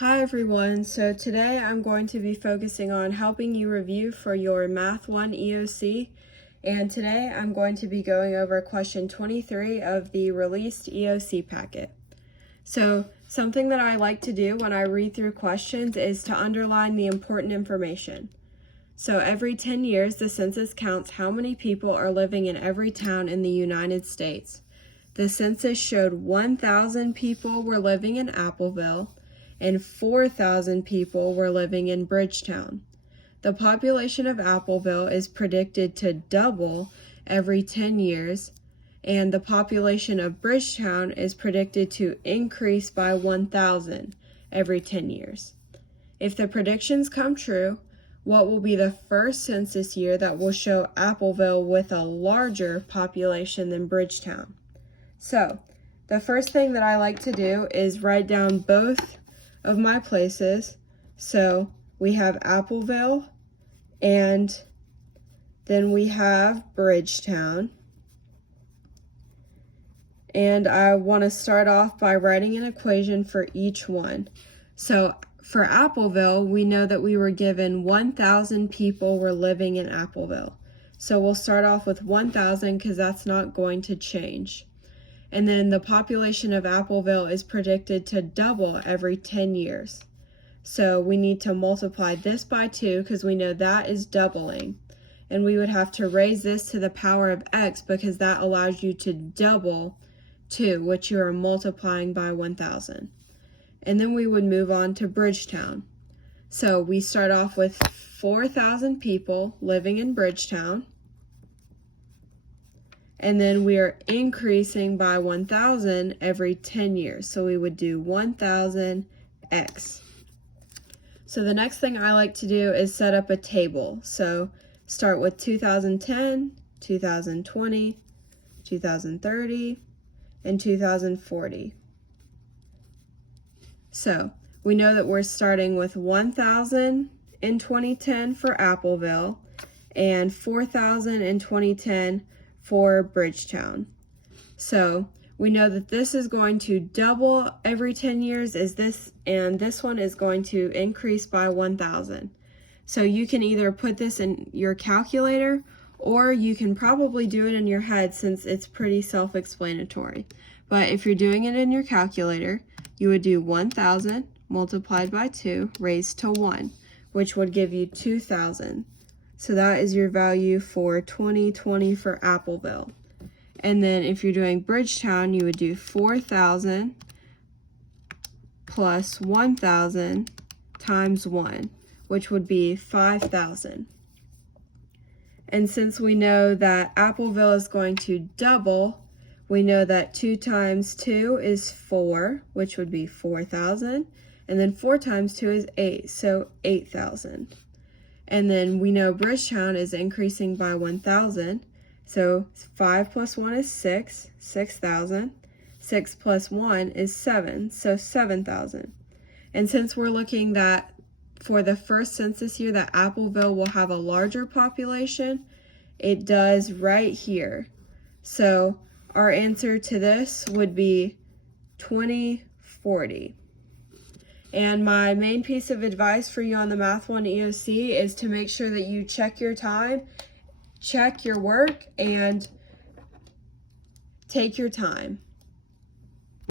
Hi everyone, so today I'm going to be focusing on helping you review for your Math 1 EOC, and today I'm going to be going over question 23 of the released EOC packet. So something that I like to do when I read through questions is to underline the important information. So every 10 years the census counts how many people are living in every town in the United States. The census showed 1,000 people were living in Appleville, and 4,000 people were living in Bridgetown. The population of Appleville is predicted to double every 10 years, and the population of Bridgetown is predicted to increase by 1,000 every 10 years. If the predictions come true, what will be the first census year that will show Appleville with a larger population than Bridgetown? So, the first thing that I like to do is write down both of my places. So we have Appleville and then we have Bridgetown. And I want to start off by writing an equation for each one. So for Appleville, we know that we were given 1,000 people were living in Appleville. So we'll start off with 1,000 because that's not going to change. And then the population of Appleville is predicted to double every 10 years. So we need to multiply this by 2 because we know that is doubling. And we would have to raise this to the power of x because that allows you to double 2, which you are multiplying by 1,000. And then we would move on to Bridgetown. So we start off with 4,000 people living in Bridgetown. And then we are increasing by 1,000 every 10 years. So we would do 1,000x. So the next thing I like to do is set up a table. So start with 2010, 2020, 2030, and 2040. So we know that we're starting with 1,000 in 2010 for Appleville and 4,000 in 2010 for Bridgetown. So we know that this is going to double every 10 years and this one is going to increase by 1,000. So you can either put this in your calculator or you can probably do it in your head since it's pretty self-explanatory. But if you're doing it in your calculator, you would do 1,000 multiplied by 2 raised to 1, which would give you 2,000. So that is your value for 2020 for Appleville. And then if you're doing Bridgetown, you would do 4,000 plus 1,000 times 1, which would be 5,000. And since we know that Appleville is going to double, we know that 2 times 2 is 4, which would be 4,000. And then 4 times 2 is 8, so 8,000. And then we know Bridgetown is increasing by 1,000. So 5 plus 1 is 6, 6,000. 6 plus 1 is 7, so 7,000. And since we're looking that for the first census year that Appleville will have a larger population, it does right here. So our answer to this would be 2040. And my main piece of advice for you on the Math 1 EOC is to make sure that you check your time, check your work, and take your time.